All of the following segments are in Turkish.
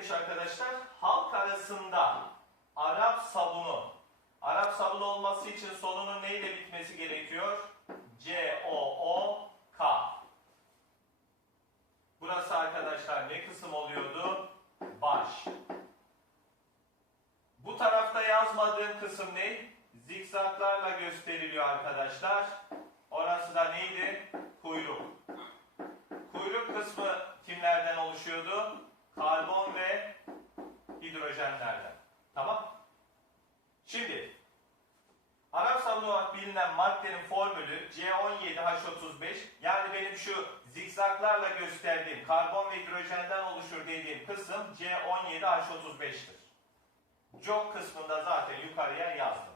demiş arkadaşlar? Halk arasında Arap sabunu. Arap sabunu olması için sonunun neyle bitmesi gerekiyor? C-O-O-K. Burası arkadaşlar ne kısım oluyordu? Baş. Bu tarafta yazmadığım kısım ne? Zikzaklarla gösteriliyor arkadaşlar. Orası da neydi? Kuyruk. Kuyruk kısmı kimlerden oluşuyordu? Karbon ve hidrojenlerden. Tamam? Şimdi Arap sabunu olarak bilinen maddenin formülü C17H35 yani benim şu zikzaklarla gösterdiğim karbon ve hidrojenden oluşur dediğim kısım C17H35'tir. Jok kısmında zaten yukarıya yazdım.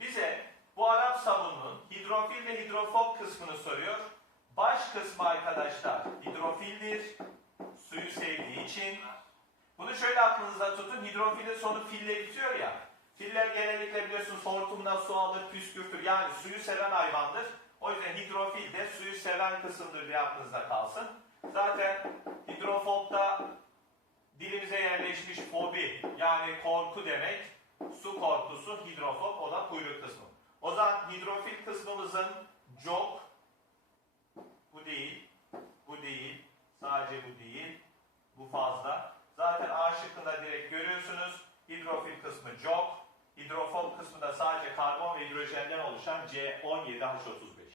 Bize bu Arap sabununun hidrofil ve hidrofob kısmını soruyor. Baş kısmı arkadaşlar hidrofildir. Suyu sevdiği için. Bunu şöyle aklınızda tutun. Hidrofilin sonu fille bitiyor ya. Filler genellikle biliyorsunuz hortumdan su püskürtür. Yani suyu seven hayvandır. O yüzden hidrofil de suyu seven kısımdır diye aklınızda kalsın. Zaten hidrofobda dilimize yerleşmiş fobi yani korku demek. Su korkusu hidrofob o da kuyruk kısmı. O zaman hidrofil kısmımızın jok bu değil, bu değil, sadece bu değil, bu fazla. Zaten A şıkkında direkt görüyorsunuz. Hidrofil kısmı jok, hidrofob kısmı da sadece karbon hidrojenden oluşan C17H35.